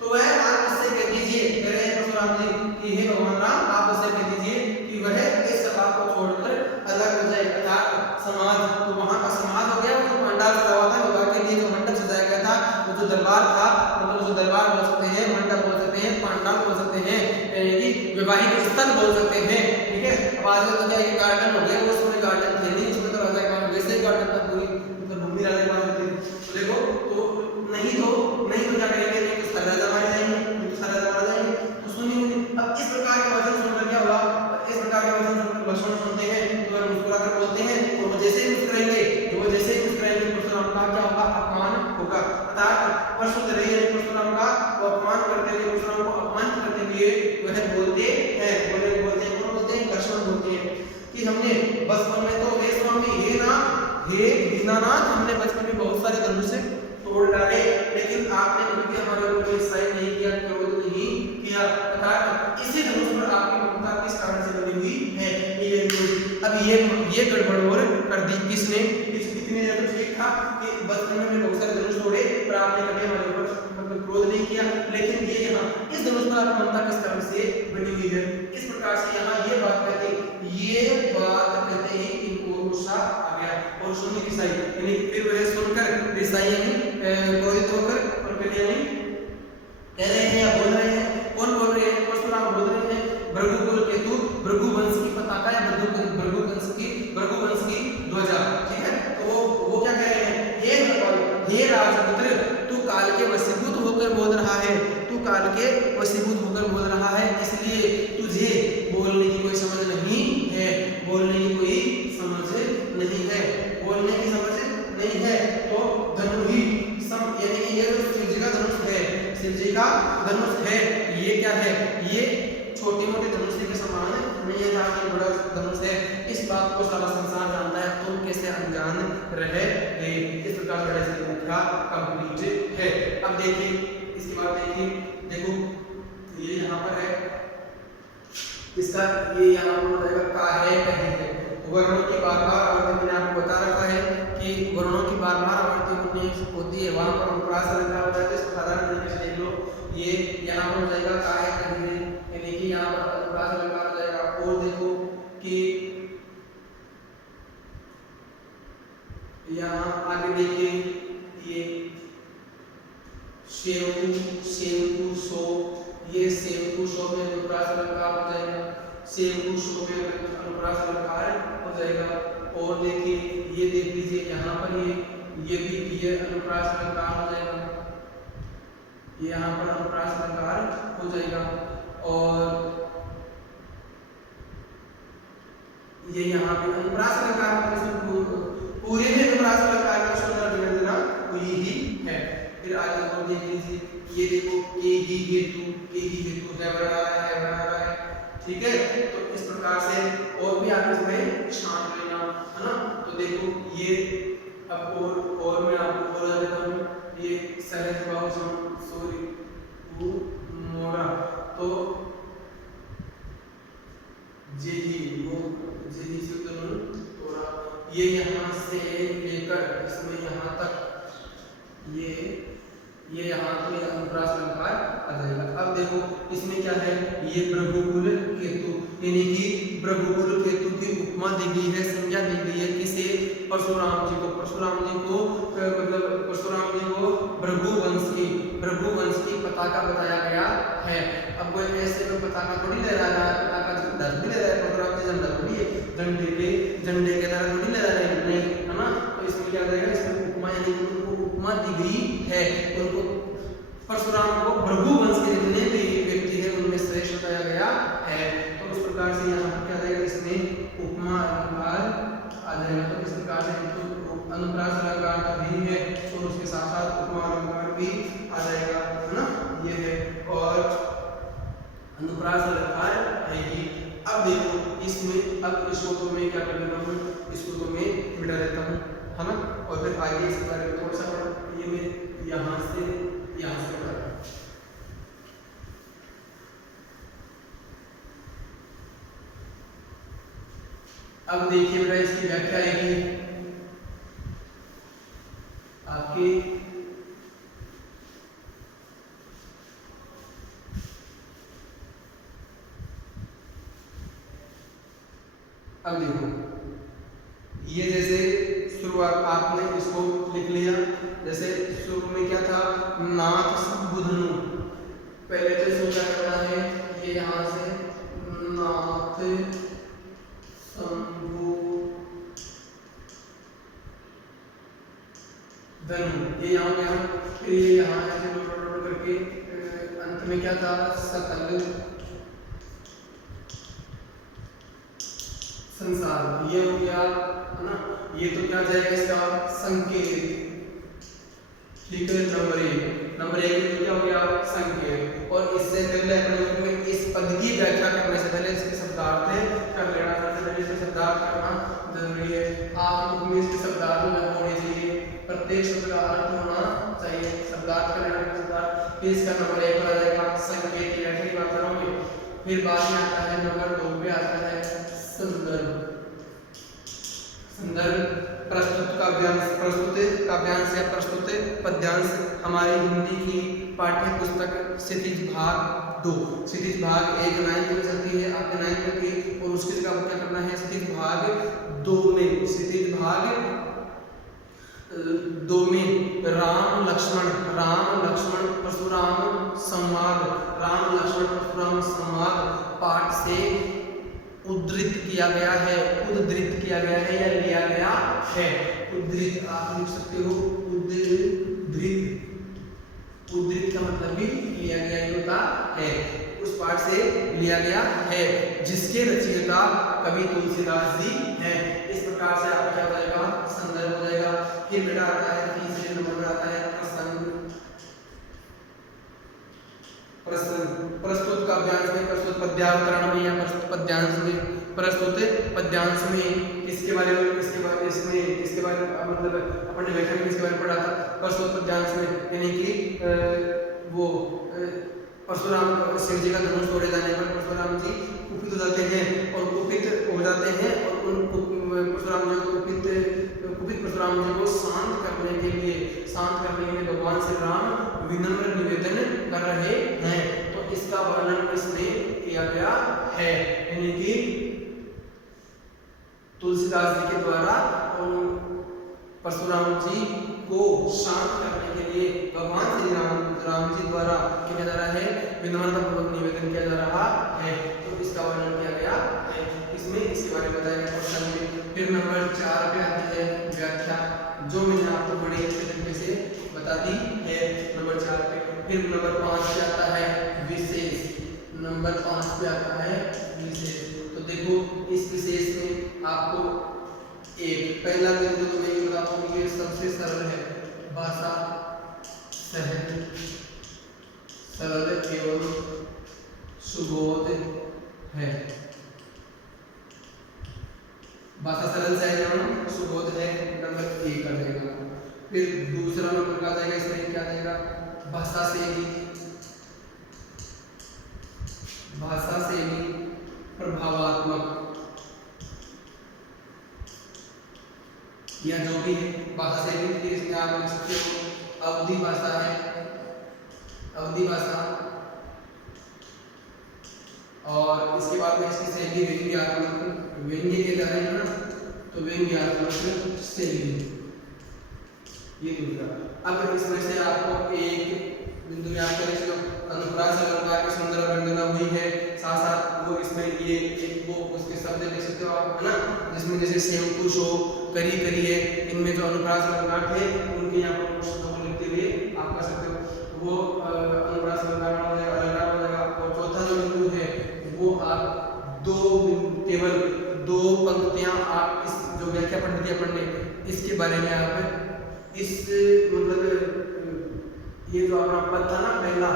तो वह आप उससे कह दीजिए, कह रहे हैं परशुराम जी कि हे भगवान राम, आप उससे कह दीजिए कि वह इस सभा को छोड़कर अलग हो जाए, अर्थात समाज। तो वहां का समाज हो गया, जो पंडाल सजा हुआ था, विवाह के लिए जो मंडप सजाया गया था, वो जो दरबार था, मतलब जो दरबार बोल सकते हैं, मंडप बोल सकते हैं, पंडाल बोल सकते हैं, यानी विवाहित स्थल बोल सकते हैं। ठीक है, अब आजकल तो क्या ये गार्डन हो गया, वो उसमें गार्डन थे नहीं, उसमें तो राजा के पास वैसे ही गार्डन था, पूरी मतलब भूमि राजा के पास होती। तो देखो, तो नहीं तो क्या करेंगे, नहीं तो सारे राजा मारे जाएंगे, नहीं तो सारे राजा मारे जाएंगे, तो सुनिए। अब इस प्रकार के वचन सुनकर क्या हुआ, इस प्रकार के वचन सुनकर लक्ष्मण सुनते हैं तो वह मुस्कुराकर बोलते हैं, और वो जैसे ही मुस्कुराएंगे, तो वो जैसे ही मुस्कुराएंगे, परशुराम का क्या होगा, अपमान होगा। अर्थात परशुराम परशुराम का वो अपमान करते हुए, परशुराम को अपमान करते हुए वह बोलते हैं, कौन बोलते हैं, लक्ष्मण बोलते हैं कि हमने बचपन में तो हे स्वामी, हे दीनानाथ, हमने बचपन में बहुत सारे धनुष तोड़ डाले, लेकिन आपने कभी हमारे ऊपर ईर्ष्या नहीं किया, क्रोध नहीं किया। अर्थात इसी धनुष पर आपकी ममता किस कारण से बनी हुई है। अब ये गड़बड़ और कर दी किसने, कितने तो ठीक था कि बचपन में हमने बहुत सारे धनुष तोड़े, पर आपने कभी हमारे ऊपर मतलब क्रोध नहीं किया, लेकिन ये यहाँ इस धनुष पर आपकी ममता किस कारण से बनी हुई है। इस प्रकार से यहाँ ये बात कहते हैं, इनको गुस्सा आ गया और सुनी ऋषाई, यानी फिर वह सुनकर ऋषाई यानी क्रोधित होकर और कहते हैं, कह रहे हैं या बोल रहे हैं, कौन बोल रहे हैं, परशुराम बोल रहे हैं, भृगुकुल केतु, भृगु वंश की पताका या भृगु वंश की ध्वजा। ठीक है, तो वो क्या कह रहे हैं, हे राजपुत्र, तू काल के वशीभूत होकर बोल रहा है, तू काल के वशीभूत होकर बोल रहा है, इसलिए तुझे बोलने की कोई समझ नहीं है, बोलने की कोई समझ नहीं है, बोलने की समझ नहीं है। तो धनु ही यानी कि ये जो शिव जी का धनुष है, शिव जी का धनुष है, ये क्या है, ये छोटी मोटी धनुष के समान नहीं है, जहाँ बड़ा धनुष है। इस बात को सारा संसार जानता है, तुम कैसे अनजान रहे। इस प्रकार बड़े से व्याख्या कंप्लीट है। अब देखिए इसके बाद देखो ये यहाँ पर है, इसका ये यहाँ पर बताएगा का है कहीं है। वर्णों की बार-बार आवृत्ति मैंने आपको बता रखा है कि वर्णों की बार-बार आवृत्ति होती है, वहां पर अनुप्रास अलंकार हो जाता है। इसको साधारण तरीके से देख लो, ये यहाँ पर हो जाएगा का है कहीं है, यानी कि यहाँ पर अनुप्रास अलंकार हो जाएगा। और देखो कि यहाँ आगे देखिए, ये शेवु सो, ये शेवु सो में अनुप्रास अलंकार हो जाएगा, शेवु सो में अनुप्रास अलंकार हो जाएगा। और देखिए ये देख लीजिए यहाँ पर ये भी ये अनुप्रास अलंकार हो जाएगा, ये यहाँ पर अनुप्रास अलंकार हो जाएगा। और ये यहाँ पे अनुप्रास अलंकार पूरे में अनुप्रास अलंकार का सुंदर विवेचना हुई ही है। फिर आगे और देख लीजिए, ये देखो के ही हेतु है बना रहा है। ठीक है, तो इस प्रकार से और भी आप इसमें छांट लेना, है ना। तो देखो ये अब और मैं आपको बोल देता हूँ, ये सहज बाहु सॉरी मोरा, तो जी से थोड़ा ये यहाँ से लेकर इसमें यहाँ तक ये यहाँ पे अनुप्रास अलंकार आ जाएगा। अब देखो इसमें क्या है, ये भृगुकुल केतु, यानी कि भृगुकुल केतु की उपमा दी गई है, संज्ञा दी गई है किसे, परशुराम जी को मतलब परशुराम जी को भृगु वंश की पताका बताया गया है। अब कोई ऐसे में पताका थोड़ी ले रहा है, पताका झंडा भी ले रहा है, परशुराम जी झंडा थोड़ी है, झंडे के तरह थोड़ी ले रहा है, है ना। तो इसमें क्या जाएगा, इसमें उपमा यानी उनको उपमा दी गई है, उनको परशुराम को भृगु वंश के जितने भी व्यक्ति है उनमें श्रेष्ठ बताया गया है। तो उस प्रकार से यहाँ पर क्या जाएगा, इसमें उपमा अलंकार आ जाएगा। तो इस प्रकार से अनुप्रास अलंकार भी है और उसके साथ साथ उपमा अलंकार भी आ जाएगा, है ना। ये है और अनुप्रास अलंकार है ही। अब देखो इसमें, अब इसको तो मैं क्या कर लेता हूँ, इसको तो मैं मिटा देता हूँ, है ना। और फिर आगे इसके बारे में थोड़ा सा ये मैं यहाँ से कर। अब देखिए बेटा इसकी व्याख्या आएगी आपकी अब देखो, ये जैसे शुरुआत आपने इसको लिख लिया, जैसे शुरू में क्या था, नाथ संबुधनु, पहले तो इसको क्या करना है, ये यहाँ से नाथ संबुधनु, ये यहाँ गया, फिर ये यहाँ ऐसे डॉट करके अंत में क्या था, सकल संसार, ये हो गया है ना। ये तो क्या जाएगा इसका संकेत, ठीक है। नंबर एक में क्या हो गया, संकेत। और इससे पहले अपने इस पद की व्याख्या करने से पहले इसके शब्दार्थ कर लेना, सबसे पहले इसके शब्दार्थ करना जरूरी है। आप में इसके शब्दार्थ में होने चाहिए, प्रत्येक शब्द का अर्थ होना चाहिए, शब्दार्थ कर लेना। शब्दार्थ फिर इसका नंबर एक पर आ जाएगा संकेत की व्याख्या की बात करोगे। फिर बाद में आता है नंबर दो पे आता है संदर्भ। संदर्भ प्रस्तुत काव्यांश, प्रस्तुत काव्यांश या प्रस्तुत पद्यांश हमारी हिंदी की पाठ्य पुस्तक क्षितिज भाग 2, क्षितिज भाग 1 9 में चलती है, आपने 9 में की, और उसके जगह क्या करना है, क्षितिज भाग 2 में, क्षितिज भाग 2 में राम लक्ष्मण परशुराम संवाद, राम लक्ष्मण परशुराम संवाद पाठ से उद्धृत किया गया है, उद्धृत किया गया है या लिया गया है। उद्धृत आप लिख सकते हो, उद्धृत, उद्धृत का मतलब भी लिया गया होता है, उस पाठ से लिया गया है जिसके रचयिता कवि तुलसीदास जी हैं। इस प्रकार से आपका क्या हो जाएगा, संदर्भ हो जाएगा। फिर बेटा आता है तीसरे नंबर पर आता है प्रसंग। प्रस्तुत काव्यांश में, प्रस्तुत पद्यावतरण में या प्रस्तुत पद्यांश में, प्रस्तुत पद्यांश में किसके बारे में, इसके बारे में मतलब अपने व्याख्या में किसके बारे में पढ़ा था, प्रस्तुत पद्यांश में, यानी कि वो परशुराम शिव जी का धनुष तोड़े जाने पर परशुराम जी कुपित हो जाते हैं, और कुपित हो जाते हैं, और उन परशुराम जी को कुपित परशुराम जी को शांत करने के लिए भगवान श्री राम विनम्र निवेदन कर रहे हैं। तो इसका वर्णन इसमें किया गया है, यानी कि तुलसीदास जी के द्वारा परशुराम जी को शांत करने के लिए भगवान श्री राम जी द्वारा किया जा रहा है, विनम्रता पूर्वक निवेदन किया जा रहा है। तो इसका वर्णन किया गया है, इसमें इसके बारे में बताया गया प्रसंग में। फिर नंबर 4 पे आती है व्याख्या, जो मैंने आपको बड़े अच्छे तरीके से बता दी है नंबर 4 पे। फिर नंबर 5 पे आता है विशेष, नंबर 5 पे आता है विशेष। तो देखो इस विशेष में आपको एक पहला बिंदु तो मैं ये बताता हूँ कि ये सबसे सरल है, भाषा सहज सरल एवं सुबोध है। भाषा सरल सहज एवं सुबोध है, नंबर 1 आ जाएगा। फिर दूसरा नंबर का जाएगा, इसमें क्या जाएगा, भाषा शैली, भाषा शैली प्रभावात्मक, या जो भी है भाषा शैली के इसमें आप लिख सकते हो अवधि भाषा है, अवधि भाषा, और इसके बाद में इसकी शैली व्यंग्यात्मक, व्यंग्य के द्वारा है ना, तो व्यंग्यात्मक शैली, ये दूसरा। अब इसमें से आपको एक बिंदु याद करें, जो अनुप्रास अलंकार की सुंदर वर्णना हुई है, साथ साथ वो इसमें ये एक वो उसके शब्द लिख सकते हो आप, है ना, जिसमें जैसे सेव कुश हो, करी करी है, इनमें जो अनुप्रास अलंकार थे उनके यहाँ पर शब्दों को लिखते हुए आप कर सकते हो, वो अनुप्रास अलंकार हो जाएगा। और चौथा जो बिंदु है वो आप केवल दो पंक्तियां आप इस जो व्याख्या पढ़नी है पढ़ने, इसके बारे में आप इस मतलब ये जो अपना पद था ना, पहला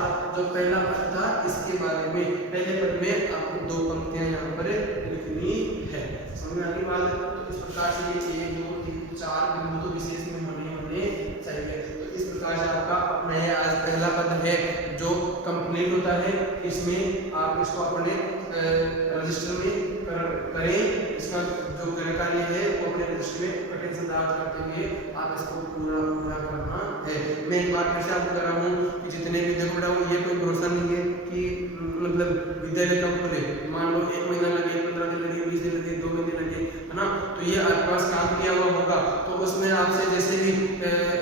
पद था, इसके बारे में पहले पद में आपको 2 पंक्तियां यहाँ पर लिखनी है। समझ में आने बात। तो इस प्रकार से ये 1 2 3 4 बिंदु तो विशेष में होने चाहिए। तो इस प्रकार से आपका नया आज पहला पद है जो कंप्लीट होता है, इसमें आप इसको अपने रजिस्टर में करें। इसका जो कार्य है वो अपने रजिस्टर में कठिन शब्दार्थ करते हुए आप इसको पूरा करना है। मैं एक बात फिर से आपको कर रहा हूँ कि जितने भी देखो बेटा ये कोई भरोसा नहीं है कि मतलब विद्यालय कब खुले, मान लो 1 महीना लगे, 15 दिन लगे, 20 दिन लगे, 2 महीने लगे, तो ये आपके पास काम किया हुआ होगा, तो उसमें आपसे जैसे भी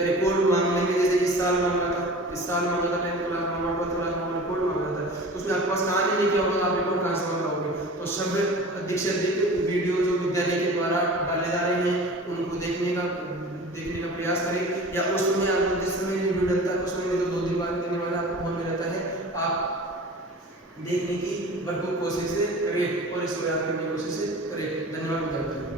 रिपोर्ट मांग लेंगे, जैसे इस साल मांगा था 10th क्लास मांगा, 12th क्लास मांगा, रिपोर्ट मांगा था, तो उसमें आपके पास कहानी नहीं किया होगा, आप रिपोर्ट कहाँ से मंगाओगे। तो सब अधिक से अधिक वीडियो जो विद्यालय के द्वारा डाले जा रहे हैं उनको देखने का प्रयास करें, या उसमें आपको जिस समय वीडियो डलता है उसमें तो 2-3 बार देने वाला आपको फोन में रहता है, आप देखने की भरपूर कोशिश करें और इसको याद करने की कोशिश करें। धन्यवाद विद्यार्थियों।